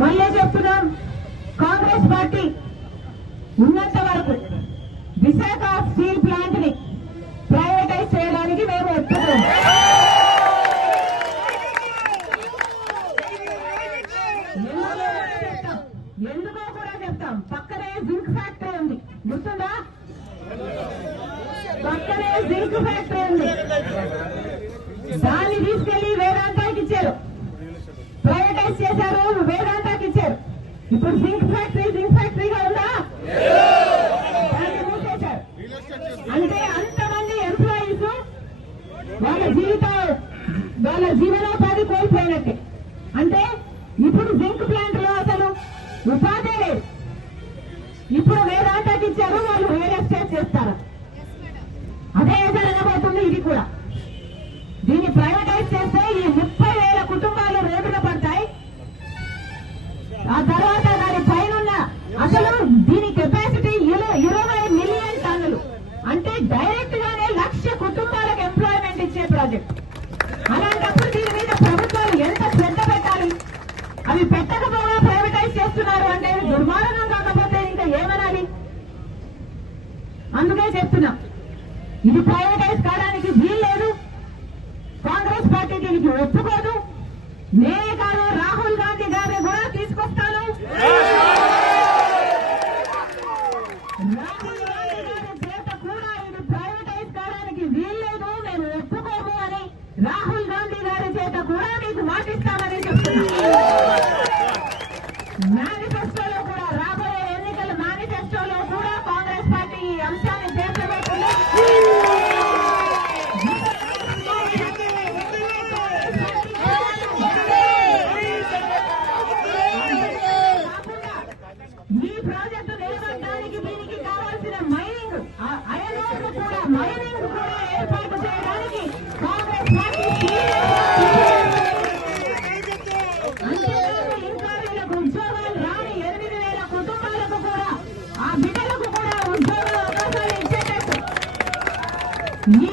మళ్ళీ చెప్తున్నాం, కాంగ్రెస్ పార్టీ ఉన్నంత వరకు విశాఖ స్టీల్ ప్లాంట్ ని ప్రైవేటైజ్ చేయడానికి మేము ఒప్పుకోం. ఎందుకో కూడా చెప్తాం. పక్కనే జింక్ ఫ్యాక్టరీ ఉంది, గుర్తుందా? పక్కనే జింక్ ఫ్యాక్టరీ ఉంది, దాన్ని తీసుకెళ్లి వేదాంతాకి ఇచ్చారు, ప్రైవేటైజ్ చేశారు, వేదాంతాకి ఇచ్చారు. ఇప్పుడు జింక్ ఫ్యాక్టరీగా ఉందా? దాన్ని మూసేశారు. అంటే అంతమంది ఎంప్లాయీస్ వాళ్ళ జీవనోపాధి కోల్పోయినట్టే. అంటే ఇప్పుడు జింక్ ప్లాంట్ లో అసలు ఉపాధి లేదు. ఇప్పుడు వేదాంతాకి ఇచ్చారు, వాళ్ళు రియల్ ఎస్టేట్ చేస్తారు. అదే జరగబోతుంది ఇది కూడా. దీన్ని ప్రైవేటైజ్ చేస్తే ఈ 30,000 కుటుంబాలు రోడ్డున పడతాయి. ఆ తర్వాత దాని పైన అసలు దీని కెపాసిటీ 20 మిలియన్ టన్నులు. అంటే డైరెక్ట్ గానే 1,00,000 కుటుంబాలకు ఎంప్లాయ్మెంట్ ఇచ్చే ప్రాజెక్ట్. అలాంటప్పుడు దీని మీద ప్రభుత్వాలు ఎంత శ్రద్ధ పెట్టాలి? అవి పెట్టకపోగా ప్రైవేటైజ్ చేస్తున్నారు అంటే దుర్మార్గం కాకపోతే ఇంకా ఏమనాలి? అందుకే చెప్తున్నా, ఇది ప్రైవేటైజ్ కావడానికి వీల్లేదు. కాంగ్రెస్ పార్టీ దీనికి ఒప్పుకోదు. నేనే కాదు, రాహుల్ గాంధీ గారిని కూడా తీసుకొస్తాను. రాహుల్ గాంధీ గారి చేత కూడా ఇది ప్రైవేటైజ్ కావడానికి వీల్లేదు, మేము ఒప్పుకోము అని రాహుల్ గాంధీ గారి చేత కూడా మీకు మాటిస్తామని చెప్తున్నా. మేనిఫెస్టోలో కూడా, రాబోయే ఎన్నికల మేనిఫెస్టోలో కూడా కాంగ్రెస్ పార్టీ ఈ అంశాన్ని చేర్చబోతుంది. ఈ ప్రాజెక్టు నిలబడడానికి దీనికి కావాల్సిన మైనింగ్ కూడా ఏర్పాటు చేయడానికి కాంగ్రెస్ పార్టీ అంతేకాదు, ఇంకా వీళ్ళకు ఉద్యోగాలు రాని 8,000 కుటుంబాలకు కూడా, ఆ బిడ్డలకు కూడా ఉద్యోగాల అవకాశాలు ఇచ్చేటట్టు ఈ